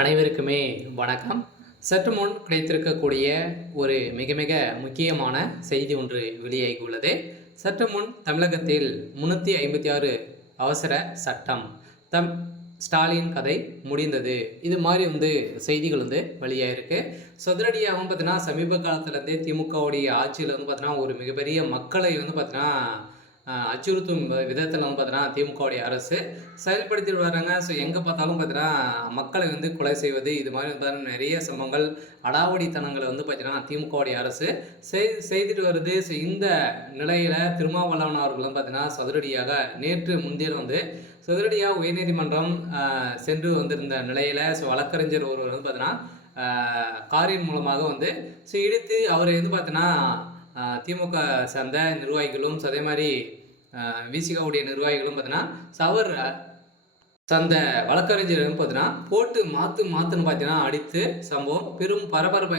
அனைவருக்குமே வணக்கம். சற்று முன் கிடைத்திருக்கக்கூடிய ஒரு மிக மிக முக்கியமான செய்தி ஒன்று வெளியாகியுள்ளது. சற்று முன் தமிழகத்தில் 356 அவசர சட்டம். தம் ஸ்டாலின் கதை முடிந்தது. இது மாதிரி செய்திகள் வெளியாயிருக்கு. சதுரடியாகவும் பார்த்தீங்கன்னா சமீப காலத்துலேருந்தே திமுகவுடைய ஆட்சியில் பார்த்தீங்கன்னா ஒரு மிகப்பெரிய மக்களை பார்த்தீங்கன்னா அச்சுறுத்தும் விதத்தில் பார்த்தீங்கன்னா திமுகவுடைய அரசு செயல்படுத்திட்டு வர்றாங்க. ஸோ எங்கே பார்த்தாலும் பார்த்தீங்கன்னா மக்களை கொலை செய்வது இது மாதிரி நிறைய சம்பவங்கள் அடாவடித்தனங்களை பார்த்தீங்கன்னா திமுகவுடைய அரசு செய்துட்டு வருது. ஸோ இந்த நிலையில் திருமாவளவன் அவர்களும் பார்த்தீங்கன்னா சதுரடியாக நேற்று முன்தினம் சதுரடியாக உயர்நீதிமன்றம் சென்று வந்திருந்த நிலையில் ஸோ வழக்கறிஞர் ஒருவர் பார்த்தீங்கன்னா காரின் மூலமாக ஸோ இடித்து அவர் பார்த்தீங்கன்னா திமுக சார்ந்த நிர்வாகிகளும் அதே மாதிரி விசிகாவுடைய நிர்வாகிகளும் பார்த்தீங்கன்னா அவர் அந்த வழக்கறிஞரும் பார்த்தீங்கன்னா போட்டு மாற்றுன்னு பார்த்தீங்கன்னா அடித்து சம்பவம் பெரும் பரபரப்பை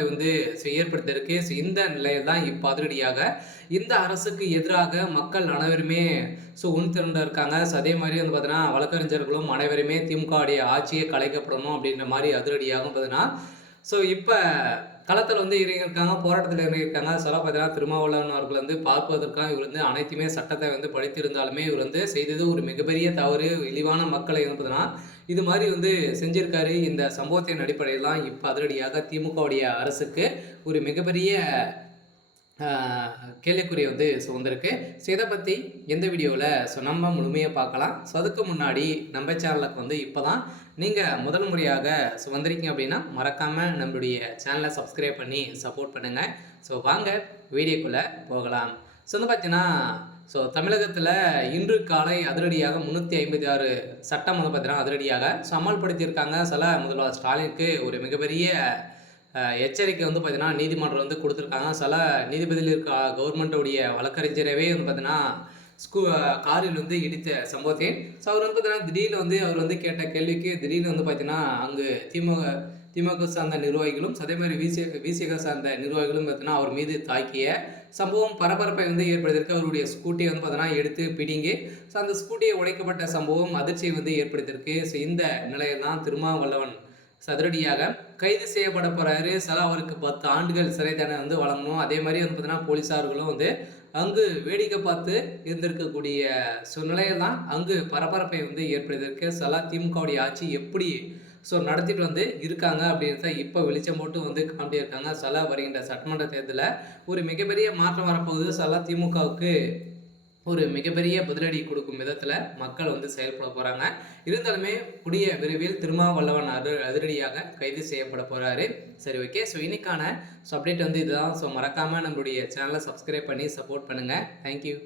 ஏற்படுத்தியிருக்கு. ஸோ இந்த நிலையில் தான் இப்போ அதிரடியாக இந்த அரசுக்கு எதிராக மக்கள் அனைவருமே ஒன்று திரண்டு இருக்காங்க. ஸோ அதே மாதிரி பார்த்தீங்கன்னா வழக்கறிஞர்களும் அனைவருமே திமுகவுடைய ஆட்சியை கலைக்கப்படணும் அப்படின்ற மாதிரி அதிரடியாகவும் பார்த்தீங்கன்னா ஸோ இப்போ களத்தில் இறங்கியிருக்காங்க, போராட்டத்தில் இறங்கியிருக்காங்க. சொல்ல பார்த்தீங்கன்னா திருமாவளவன் அவர்கள் பார்ப்பதற்காக இவர் அனைத்துமே சட்டத்தை படித்திருந்தாலுமே இவர் செய்தது ஒரு மிகப்பெரிய தவறு. இழிவான மக்களை பார்த்தீங்கன்னா இது மாதிரி செஞ்சிருக்காரு. இந்த சம்பவத்தின் அடிப்படையில் தான் இப்போ அதிரடியாக திமுகவுடைய அரசுக்கு ஒரு மிகப்பெரிய கேள்விக்குறி வந்திருக்கு. ஸோ இதை பற்றி எந்த வீடியோவில் நம்ம முழுமையாக பார்க்கலாம். ஸோ அதுக்கு முன்னாடி நம்ம சேனலுக்கு இப்போ தான் நீங்கள் முதல் முறையாக வந்திருக்கீங்க அப்படின்னா மறக்காமல் நம்மளுடைய சேனலை சப்ஸ்கிரைப் பண்ணி சப்போர்ட் பண்ணுங்கள். ஸோ வாங்க வீடியோக்குள்ளே போகலாம். ஸோ பார்த்தீங்கன்னா தமிழகத்தில் இன்று காலை அதிரடியாக 356 சட்டம் பார்த்தீங்கன்னா அதிரடியாக அமல்படுத்தியிருக்காங்க. சில முதல்வர் ஸ்டாலினுக்கு ஒரு மிகப்பெரிய எச்சரிக்கை பார்த்தீங்கன்னா நீதிமன்றம் கொடுத்துருக்காங்க. சில நீதிபதியில் இருக்க கவர்மெண்ட்டுடைய வழக்கறிஞரவே பார்த்தீங்கன்னா காரில் இடித்த சம்பவத்தை ஸோ அவர் பார்த்தீங்கன்னா திடீர்னு அவர் கேட்ட கேள்விக்கு திடீர்னு பார்த்தீங்கன்னா அங்கு திமுக சார்ந்த நிர்வாகிகளும் அதே மாதிரி விசிக சார்ந்த நிர்வாகிகளும் பார்த்தீங்கன்னா அவர் மீது தாக்கிய சம்பவம் பரபரப்பை ஏற்படுத்தியிருக்கு. அவருடைய ஸ்கூட்டியை பார்த்தீங்கன்னா எடுத்து பிடிங்கி ஸோ அந்த ஸ்கூட்டியை உடைக்கப்பட்ட சம்பவம் அதிர்ச்சியை ஏற்படுத்தியிருக்கு. ஸோ இந்த நிலையில் தான் திருமாவளவன் சதுரடியாக கைது செய்யப்பட போகிறாரு. அவருக்கு 10 ஆண்டுகள் சிறை தண்டனை வழங்கணும். அதே மாதிரி பார்த்தீங்கன்னா போலீஸார்களும் அங்கு வேடிக்கை பார்த்து இருந்திருக்கக்கூடிய சூழ்நிலையில் தான் அங்கு பரபரப்பை ஏற்படுத்தியிருக்கு. திமுகவுடைய ஆட்சி எப்படி நடத்திட்டு இருக்காங்க அப்படின்றத இப்போ வெளிச்சம் போட்டு காட்டியிருக்காங்க. வருகின்ற சட்டமன்ற தேர்தலில் ஒரு மிகப்பெரிய மாற்றம் வரப்போகுது. திமுகவுக்கு ஒரு மிகப்பெரிய பதிலடி கொடுக்கும் விதத்தில் மக்கள் செயல்பட போகிறாங்க. இருந்தாலுமே கூடிய விரைவில் திருமாவளவன் அதிரடியாக கைது செய்யப்பட போகிறாரு. சரி, ஓகே. ஸோ இன்னைக்கான அப்டேட் இதுதான். ஸோ மறக்காமல் நம்மளுடைய சேனலை சப்ஸ்கிரைப் பண்ணி சப்போர்ட் பண்ணுங்கள். தேங்க்யூ.